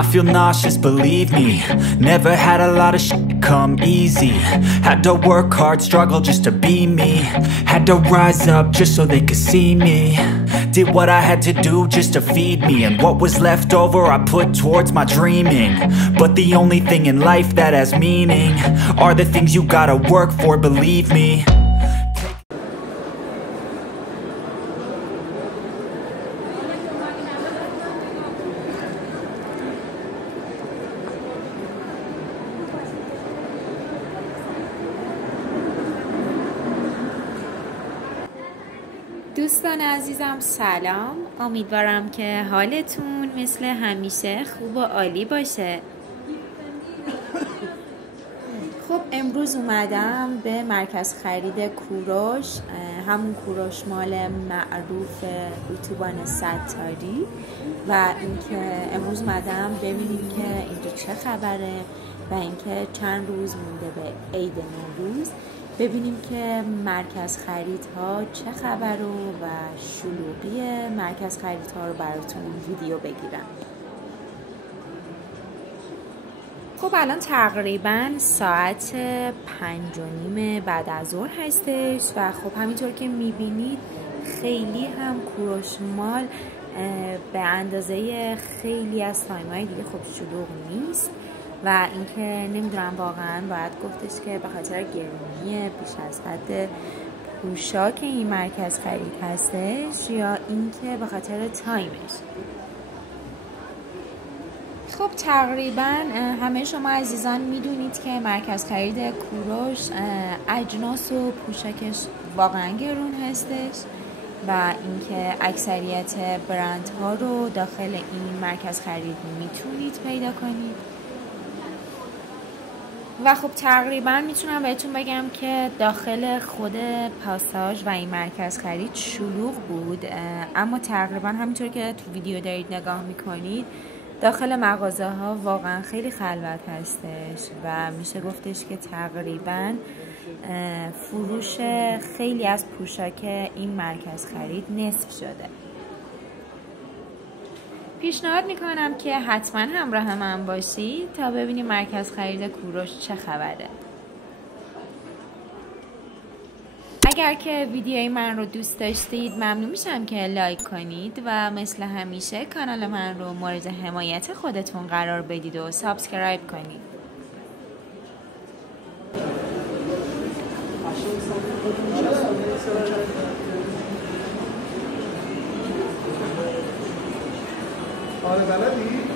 I feel nauseous, believe me. Never had a lot of shit come easy. Had to work hard, struggle just to be me. Had to rise up just so they could see me. Did what I had to do just to feed me. And what was left over I put towards my dreaming. But the only thing in life that has meaning are the things you gotta work for, believe me. دوستان عزیزم سلام، امیدوارم که حالتون مثل همیشه خوب و عالی باشه. خب امروز اومدم به مرکز خرید کوروش، همون کوروش مال معروف اتوبان ستاری، و اینکه امروز اومدم ببینیم که اینجا چه خبره و اینکه چند روز مونده به عید نوروز، ببینیم که مرکز خریدها چه خبر و شلوغی مرکز خریدها رو براتون ویدیو بگیرم. خب الان تقریبا ساعت 5:30 بعد از ظهر هستش و خب همینطور که میبینید خیلی هم کوروش مال به اندازه خیلی از تایم‌های دیگه خب شلوغ نیست و اینکه نمیدونم واقعا باید گفتش که به خاطر گرونی بیش از حد پوشاک این مرکز خرید هستش یا اینکه به خاطر تایمش. خب تقریبا همه شما عزیزان میدونید که مرکز خرید کوروش اجناس و پوشاکش واقعا گرون هستش و اینکه اکثریت برندها رو داخل این مرکز خرید میتونید پیدا کنید و خب تقریبا میتونم بهتون بگم که داخل خود پاساژ و این مرکز خرید شلوغ بود، اما تقریبا همینطور که تو ویدیو دارید نگاه میکنید داخل مغازه ها واقعا خیلی خلوت هستش و میشه گفتش که تقریبا فروش خیلی از پوشاک این مرکز خرید نصف شده. پیشنهاد میکنم که حتما همراه من باشید تا ببینیم مرکز خرید کوروش چه خبره. اگر که ویدیوی من رو دوست داشتید ممنون میشم که لایک کنید و مثل همیشه کانال من رو مورد حمایت خودتون قرار بدید و سابسکرایب کنید. آره بلدی؟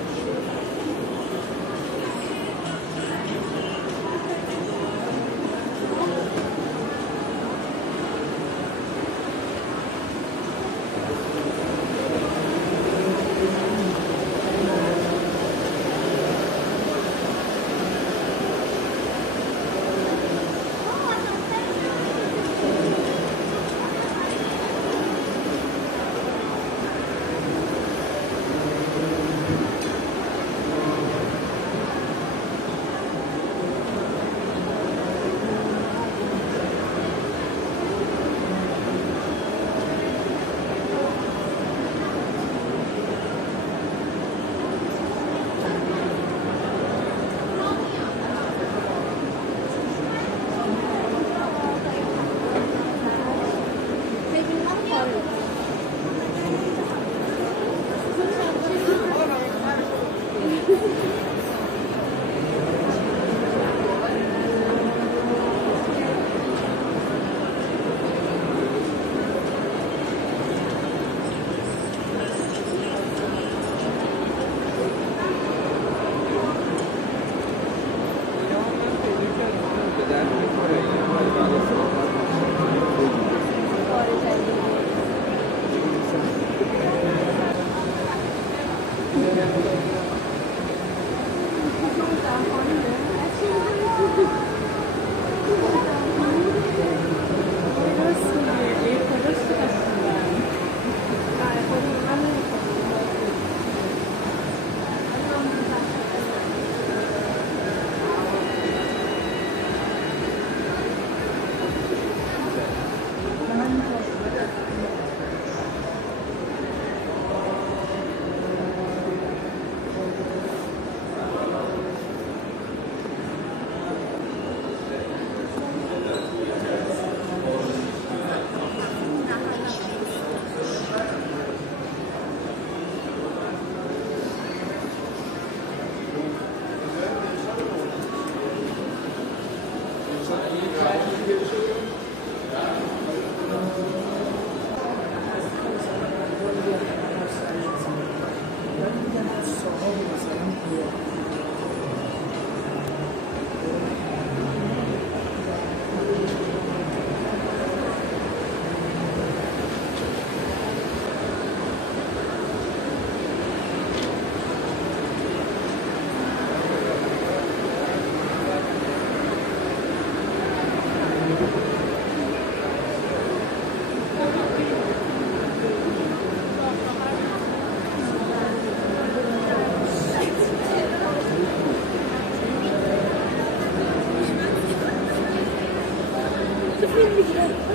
Gracias.